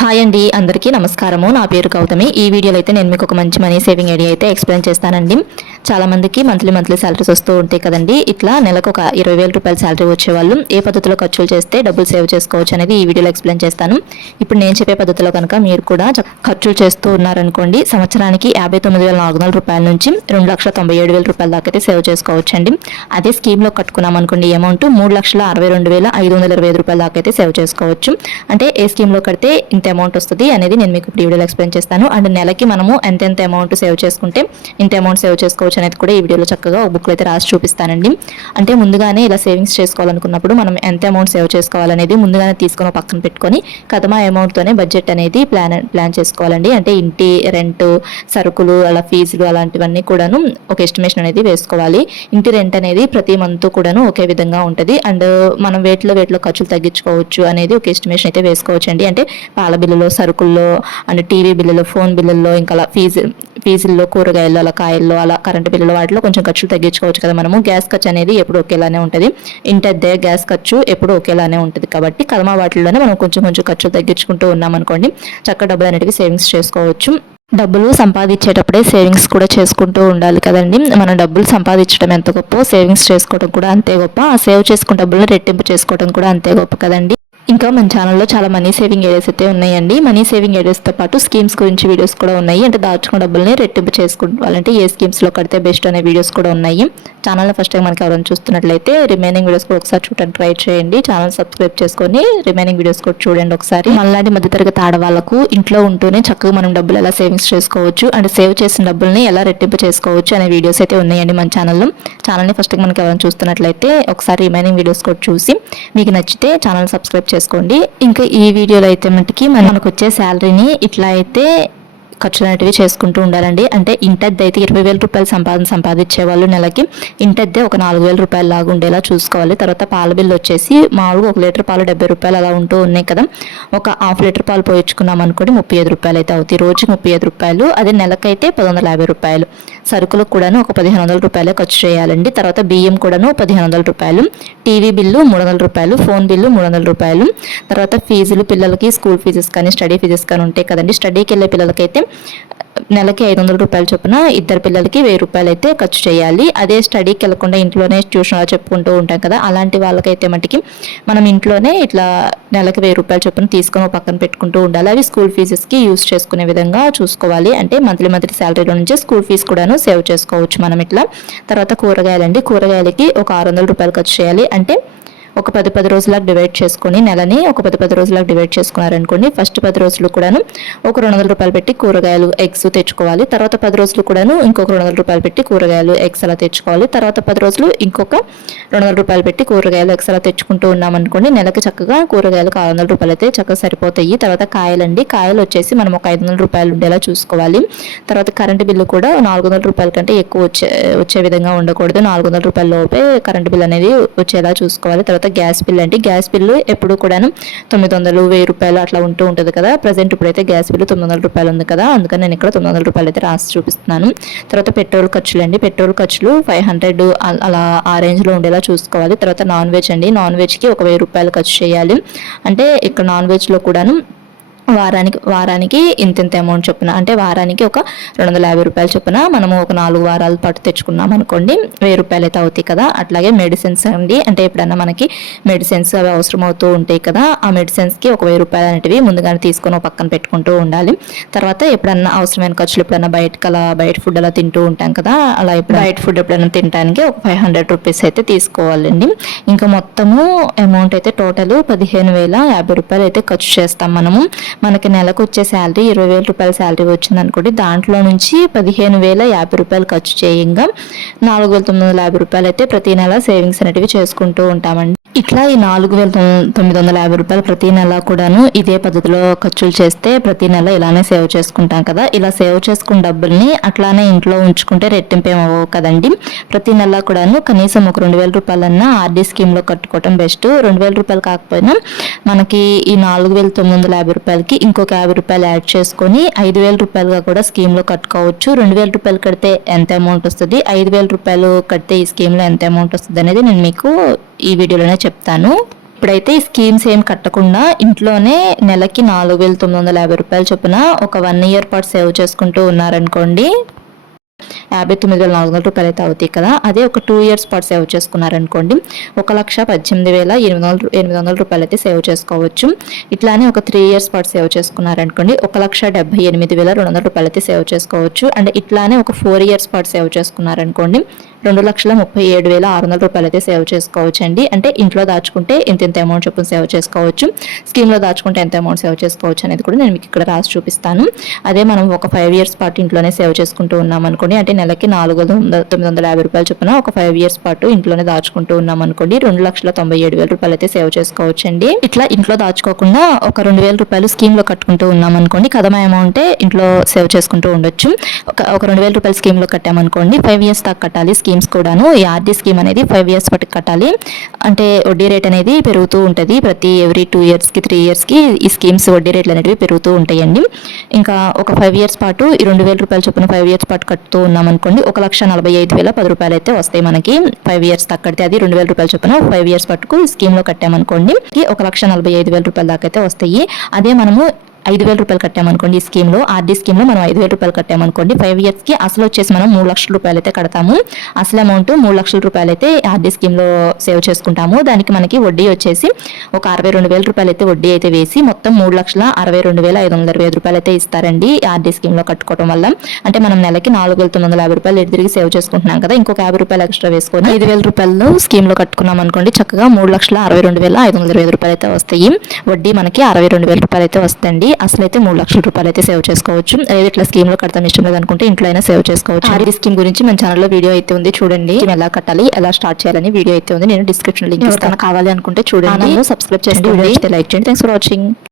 Hi అండి, అందరికీ నమస్కారము. నా పేరు గౌతమి. ఈ వీడియోలో అయితే నేను మీకు ఒక మంచి మనీ సేవింగ్ ఐడియా అయితే ఎక్స్ప్లెయిన్ చేస్తానండి. చాలా మందికి మంత్లీ సాలరీస్ వస్తూ ఉంటాయి కదండి. ఇట్లా నెలకు ఒక 20,000 రూపాయల సాలరీ వచ్చేవాళ్ళు ఏ పద్ధతిలో ఖర్చులు చేస్తే డబ్బులు సేవ్ చేసుకోవచ్చు అనేది ఈ వీడియోలో ఎక్స్ప్లెయిన్ చేస్తాను. ఇప్పుడు నేను చెప్పే పద్ధతిలో కనుక మీరు కూడా ఖర్చులు చేస్తూ ఉన్నారనుకోండి, సంవత్సరానికి 59,400 రూపాయల నుంచి 2,97,000 రూపాయల దాకా అయితే సేవ్ చేసుకోవచ్చు అండి. అదే స్కీమ్లో కట్టుకున్నాం అనుకోండి, అమౌంట్ 3,62,525 రూపాయల దాకా అయితే సేవ్ చేసుకోవచ్చు. అంటే ఏ స్కీమ్లో కడితే ఇంత అమౌంట్ వస్తుంది అనేది నేను మీకు ఇప్పుడు వీడియోలో ఎక్స్ప్లెయిన్ చేస్తాను. అండ్ నెలకి మనము ఎంత అమౌంట్ సేవ్ చేసుకుంటే ఇంత అమౌంట్ సేవ్ చేసుకోవచ్చు అనేది కూడా ఈ వీడియోలో చక్కగా ఒక బుక్లో అయితే రాసి చూపిస్తానండి. అంటే ముందుగానే ఇలా సేవింగ్స్ చేసుకోవాలనుకున్నప్పుడు మనం ఎంత అమౌంట్ సేవ్ చేసుకోవాలనేది ముందుగానే తీసుకొని పక్కన పెట్టుకొని కథమా అమౌంట్తోనే బడ్జెట్ అనేది ప్లాన్ చేసుకోవాలండి. అంటే ఇంటి రెంట్, సరుకులు, అలా ఫీజులు అలాంటివన్నీ కూడాను ఒక ఎస్టిమేషన్ అనేది వేసుకోవాలి. ఇంటి రెంట్ అనేది ప్రతి మంత్ కూడాను ఒకే విధంగా ఉంటుంది. అండ్ మనం వేటిలో ఖర్చులు తగ్గించుకోవచ్చు అనేది ఒక ఎస్టిమేషన్ అయితే వేసుకోవచ్చు అండి. అంటే పాల బిల్లులో, సరుకుల్లో, అండ్ టీవీ బిల్లులో, ఫోన్ బిల్లుల్లో, ఇంకా అలా ఫీజుల్లో, కూరగాయలు, అలా కాయల్లో, అలా కరెంటు బిల్లులో వాటిలో కొంచెం ఖర్చులు తగ్గించుకోవచ్చు కదా మనము. గ్యాస్ ఖర్చు అనేది ఎప్పుడు ఒకేలానే ఉంటుంది. ఇంటద్దే గ్యాస్ ఖర్చు ఎప్పుడు ఒకేలానే ఉంటుంది కాబట్టి కదమా వాటిల్లోనే మనం కొంచెం ఖర్చులు తగ్గించుకుంటూ ఉన్నామనుకోండి, చక్కగా డబ్బులు అనేటివి సేవింగ్స్ చేసుకోవచ్చు. డబ్బులు సంపాదించేటప్పుడే సేవింగ్స్ కూడా చేసుకుంటూ ఉండాలి కదండి. మనం డబ్బులు సంపాదించడం ఎంత గొప్ప, సేవింగ్స్ చేసుకోవడం కూడా అంతే గొప్ప. ఆ సేవ్ చేసుకున్న డబ్బులను రెట్టింపు చేసుకోవడం కూడా అంతే గొప్ప కదండి. ఇంకా మన ఛానల్లో చాలా మనీ సేవింగ్ ఏరియాస్ అయితే ఉన్నాయండి. మనీ సేవింగ్ ఏరియాస్తో పాటు స్కీమ్స్ గురించి వీడియోస్ కూడా ఉన్నాయి. అంటే దాచుకున్న డబ్బుల్ని రెట్టింపు చేసుకోవాలంటే ఏ స్కీమ్స్లో కడితే బెస్ట్ అనే వీడియోస్ కూడా ఉన్నాయి. ఛానల్ని ఫస్ట్ టైం మనకి ఎవరైనా చూస్తున్నట్లయితే రిమైనింగ్ వీడియోస్ కూడా ఒకసారి చూడడానికి ట్రై చేయండి. ఛానల్ సబ్స్క్రైబ్ చేసుకొని రిమైనింగ్ వీడియోస్ కూడా చూడండి ఒకసారి. మళ్ళీ మధ్యతరగతి ఆడవాళ్ళకు ఇంట్లో ఉంటూనే చక్కగా మనం డబ్బులు ఎలా సేవింగ్స్ చేసుకోవచ్చు అండ్ సేవ్ చేసిన డబ్బుల్ని ఎలా రెట్టింపు చేసుకోవచ్చు అనే వీడియోస్ అయితే ఉన్నాయండి మన ఛానల్లో. ఛానల్ని ఫస్ట్ టైం మనకి ఎవరైనా చూస్తున్నట్లయితే ఒకసారి రిమైనింగ్ వీడియోస్ కూడా చూసి మీకు నచ్చితే ఛానల్ సబ్స్క్రైబ్ చేసుకోండి. ఇంకా ఈ వీడియోలో అయితే మటుకి మనకు వచ్చే శాలరీని ఇట్లా అయితే ఖర్చులు అనేటివి చేసుకుంటూ ఉండాలండి. అంటే ఇంటద్ది అయితే 20,000 రూపాయలు సంపాదించే వాళ్ళు నెలకి ఇంటద్దే ఒక 4,000 రూపాయలు లాగా ఉండేలా చూసుకోవాలి. తర్వాత పాల బిల్లు వచ్చేసి మామూలుగా 1 లీటర్ పాలు 70 రూపాయలు అలా ఉంటూ ఉన్నాయి కదా. ఒక హాఫ్ లీటర్ పాలు పోయించుకున్నాం అనుకోండి 35 రూపాయలు అయితే అవుతాయి. రోజుకి 35 రూపాయలు. అదే నెలకైతే 1,150 రూపాయలు. సరుకులకు కూడాను ఒక 1,500 రూపాయలే ఖర్చు చేయాలండి. తర్వాత బియ్యం కూడాను 1,500 రూపాయలు. టీవీ బిల్లు 300 రూపాయలు. ఫోన్ బిల్లు 300 రూపాయలు. తర్వాత ఫీజులు, పిల్లలకి స్కూల్ ఫీజెస్ కానీ స్టడీ ఫీజెస్ కానీ ఉంటాయి కదండి. స్టడీకి వెళ్ళే పిల్లలకైతే నెలకి 500 రూపాయలు చొప్పున, ఇద్దరు పిల్లలకి 1000 రూపాయలు అయితే ఖర్చు చేయాలి. అదే స్టడీకి వెళ్ళకుండా ఇంట్లోనే ట్యూషన్ అలా చెప్పుకుంటూ ఉంటాం కదా, అలాంటి వాళ్ళకైతే మటుకి మనం ఇంట్లోనే ఇట్లా నెలకి 1000 రూపాయలు చొప్పున తీసుకొని పక్కన పెట్టుకుంటూ ఉండాలి. అవి స్కూల్ ఫీజెస్కి యూస్ చేసుకునే విధంగా చూసుకోవాలి. అంటే మంత్లీ శాలరీలో నుంచి స్కూల్ ఫీజు కూడాను సేవ్ చేసుకోవచ్చు మనం ఇట్లా. తర్వాత కూరగాయలండి, కూరగాయలకి ఒక 600 రూపాయలు ఖర్చు చేయాలి. అంటే ఒక 10 రోజులకు డివైడ్ చేసుకొని నెలని ఒక 10 రోజులకు డివైడ్ చేసుకున్నారనుకోండి, ఫస్ట్ 10 రోజులు కూడాను ఒక 200 రూపాయలు పెట్టి కూరగాయలు, ఎగ్స్ తెచ్చుకోవాలి. తర్వాత 10 రోజులు కూడాను ఇంకొక 200 రూపాయలు పెట్టి కూరగాయలు, ఎగ్స్ అలా తెచ్చుకోవాలి. తర్వాత 10 రోజులు ఇంకొక 200 రూపాయలు పెట్టి కూరగాయలు, ఎగ్స్ అలా తెచ్చుకుంటూ ఉన్నామనుకోండి, నెలకి చక్కగా కూరగాయలకు 600 రూపాయలు అయితే చక్కగా సరిపోతాయి. తర్వాత కాయలండి, కాయలు వచ్చేసి మనం ఒక 500 రూపాయలు ఉండేలా చూసుకోవాలి. తర్వాత కరెంటు బిల్లు కూడా 400 రూపాయల కంటే ఎక్కువ వచ్చే విధంగా ఉండకూడదు. 400 రూపాయల లోపే కరెంటు బిల్ అనేది వచ్చేలా చూసుకోవాలి. తర్వాత గ్యాస్ బిల్ అండి, గ్యాస్ బిల్లు ఎప్పుడు కూడాను 900, 1000 రూపాయలు అట్లా ఉంటూ ఉంటుంది కదా. ప్రజెంట్ ఇప్పుడైతే గ్యాస్ బిల్లు 900 రూపాయలు ఉంది కదా, అందుకని నేను ఇక్కడ 900 రూపాయలు అయితే రాసి చూపిస్తున్నాను. తర్వాత పెట్రోల్ ఖర్చులు అండి, పెట్రోల్ ఖర్చులు 500 అలా ఆ రేంజ్లో ఉండేలా చూసుకోవాలి. తర్వాత నాన్ వెజ్ అండి, నాన్ వెజ్కి ఒక 1000 రూపాయలు ఖర్చు చేయాలి. అంటే ఇక్కడ నాన్ వెజ్లో కూడాను వారానికి ఇంత అమౌంట్ చొప్పున, అంటే వారానికి ఒక 250 రూపాయలు చొప్పున మనము ఒక 4 వారాల పాటు తెచ్చుకున్నాం అనుకోండి 1000 రూపాయలు అయితే అవుతాయి కదా. అట్లాగే మెడిసిన్స్ అండి, అంటే ఎప్పుడన్నా మనకి మెడిసిన్స్ అవి అవసరం అవుతూ ఉంటాయి కదా, ఆ మెడిసిన్స్కి ఒక 1000 రూపాయలు అనేటివి ముందుగానే తీసుకొని పక్కన పెట్టుకుంటూ ఉండాలి. తర్వాత ఎప్పుడన్నా అవసరమైన ఖర్చులు, ఎప్పుడన్నా బయట ఫుడ్ అలా తింటూ ఉంటాం కదా, అలా ఇప్పుడు బయట ఫుడ్ ఎప్పుడైనా తినడానికి ఒక 500 రూపీస్ అయితే తీసుకోవాలండి. ఇంకా మొత్తము అమౌంట్ అయితే టోటల్ 15,050 రూపాయలు అయితే ఖర్చు చేస్తాం మనము. మనకి నెలకు వచ్చే శాలరీ 20,000 రూపాయల శాలరీ వచ్చింది అనుకోండి, దాంట్లో నుంచి 15,050 రూపాయలు ఖర్చు చేయంగా 4,950 రూపాయలు అయితే ప్రతి నెల సేవింగ్స్ అనేటివి చేసుకుంటూ ఉంటామండి. ఇట్లా ఈ 4,950 రూపాయలు ప్రతి నెల కూడాను ఇదే పద్ధతిలో ఖర్చులు చేస్తే ప్రతి నెల ఇలానే సేవ్ చేసుకుంటాం కదా. ఇలా సేవ్ చేసుకున్న డబ్బుల్ని అట్లానే ఇంట్లో ఉంచుకుంటే రెట్టింపు ఏమవ్వవు కదండి. ప్రతి నెల కూడాను కనీసం ఒక 2,000 రూపాయలన్నా ఆర్డీ స్కీమ్లో కట్టుకోవటం బెస్ట్. 2,000 రూపాయలు కాకపోయినా మనకి ఈ 4,950 రూపాయలకి ఇంకొక 50 రూపాయలు యాడ్ చేసుకొని 5,000 రూపాయలుగా కూడా స్కీమ్లో కట్టుకోవచ్చు. 2,000 రూపాయలు కడితే ఎంత అమౌంట్ వస్తుంది, 5,000 రూపాయలు కడితే ఈ స్కీమ్లో ఎంత అమౌంట్ వస్తుంది అనేది నేను మీకు ఈ వీడియోలోనే చెప్తాను. ఇప్పుడైతే ఈ స్కీమ్స్ ఏం కట్టకుండా ఇంట్లోనే నెలకి 4,950 రూపాయలు చొప్పున ఒక 1 ఇయర్ పాటు సేవ్ చేసుకుంటూ ఉన్నారనుకోండి, 59,400 రూపాయలు అయితే అవుతాయి కదా. అదే ఒక 2 ఇయర్స్ పాటు సేవ్ చేసుకున్నారనుకోండి 1,18,800 రూపాయలు అయితే సేవ్ చేసుకోవచ్చు. ఇట్లానే ఒక 3 ఇయర్స్ పాటు సేవ్ చేసుకున్నారనుకోండి 1,78,200 రూపాయలు అయితే సేవ్ చేసుకోవచ్చు. అండ్ ఇట్లానే ఒక 4 ఇయర్స్ పాటు సేవ్ చేసుకున్నారనుకోండి 2,37,600 రూపాయలు అయితే సేవ్ చేసుకోవచ్చు అండి. అంటే ఇంట్లో దాచుకుంటే ఎంత అమౌంట్ చొప్పున సేవ్ చేసుకోవచ్చు, స్కీమ్లో దాచుకుంటే ఎంత అమౌంట్ సేవ్ చేసుకోవచ్చు అనేది కూడా నేను మీకు ఇక్కడ రాసి చూపిస్తాను. అదే మనం ఒక 5 ఇయర్స్ పాటు ఇంట్లోనే సేవ్ చేసుకుంటూ ఉన్నాం అనుకోండి, అంటే నెలకి 4,950 రూపాయలు చొప్పున ఒక 5 ఇయర్స్ పాటు ఇంట్లోనే దాచుకుంటూ ఉన్నాం అనుకోండి 2,97,000 రూపాయలు అయితే సేవ్ చేసుకోవచ్చు అండి. ఇట్లా ఇంట్లో దాచుకోకుండా ఒక 2,000 రూపాయలు స్కీమ్లో కట్టుకుంటూ ఉన్నాం అనుకోండి, కథమ అమౌంటే ఇంట్లో సేవ్ చేసుకుంటూ ఉండొచ్చు. ఒక 2,000 రూపాయలు స్కీమ్లో కట్టామనుకోండి 5 ఇయర్స్ దాకా కట్టాలి. స్కీమ్స్ కూడాను ఈ ఆర్డీ స్కీమ్ అనేది 5 ఇయర్స్ పాటు కట్టాలి. అంటే వడ్డీ రేట్ అనేది పెరుగుతూ ఉంటుంది ప్రతి ఎవ్రీ 2 ఇయర్స్కి 3 ఇయర్స్కి ఈ స్కీమ్స్ వడ్డీ రేట్లు అనేవి పెరుగుతూ ఉంటాయండి. ఇంకా ఒక 5 ఇయర్స్ పాటు ఈ 2,000 రూపాయలు చొప్పున 5 ఇయర్స్ పాటు కట్టుతూ ఉన్నాం అనుకోండి 1,45,10 రూపాయలు అయితే వస్తాయి మనకి 5 ఇయర్స్ దాకా కడితే. అది 2,000 రూపాయలు చొప్పున 5 ఇయర్స్ పాటుకు స్కీమ్లో కట్టామనుకోండి 1,45,000 రూపాయల దాకా అయితే వస్తాయి. అదే మనము 5,000 రూపాయలు కట్టామనుకోండి ఈ స్కీమ్లో, ఆర్డీ స్కీమ్లో మనం 5,000 రూపాయలు కట్టామనుకోండి 5 ఇయర్స్కి అసలు వచ్చేసి మనం 3 లక్షల రూపాయలు అయితే కడతాము. అసలు అమౌంట్ 3 లక్షల రూపాయలు అయితే ఆర్డీ స్కీమ్లో సేవ్ చేసుకుంటాము. దానికి మనకి వడ్డీ వచ్చేసి ఒక 62,000 రూపాయలు అయితే వడ్డీ అయితే వేసి మొత్తం 3,62,525 రూపాయలు అయితే ఇస్తారండి ఆర్డీ స్కీమ్లో కట్టుకోవడం వల్ల. అంటే మనం నెలకి 4,950 రూపాయలు తిరిగి సేవ్ చేసుకుంటున్నాం కదా, ఇంకొక 50 రూపాయలు ఎక్స్ట్రా వేసుకొని 5,000 రూపాయలు స్కీమ్లో కట్టుకున్నాం అనుకోండి చక్కగా 3,62,525 రూపాయలు అయితే వస్తాయి. వడ్డీ మనకి 62,000 రూపాయలు అయితే వస్తుంది. అసలు అయితే 3 లక్షల రూపాయలు అయితే సేవ్ చేసుకోవచ్చు. అదే ఇట్లా స్కీమ్ లో కడతాం ఇష్టం లేదనుకుంటే ఇంట్లో అయినా సేవ్ చేసుకోవచ్చు. ఆర్డీ స్కీమ్ గురించి మన ఛానల్లో వీడియో అయితే ఉంది చూడండి, ఎలా కట్టాలి ఎలా స్టార్ట్ చేయాలని వీడియో అయితే ఉంది. నేను డిస్క్రిప్షన్ లింక్ ఇస్తాను, కావాలి అనుకుంటే చూడండి. సబ్స్క్రైబ్ చేయండి, వీడియో అయితే లైక్ చేయండి. Thanks for watching.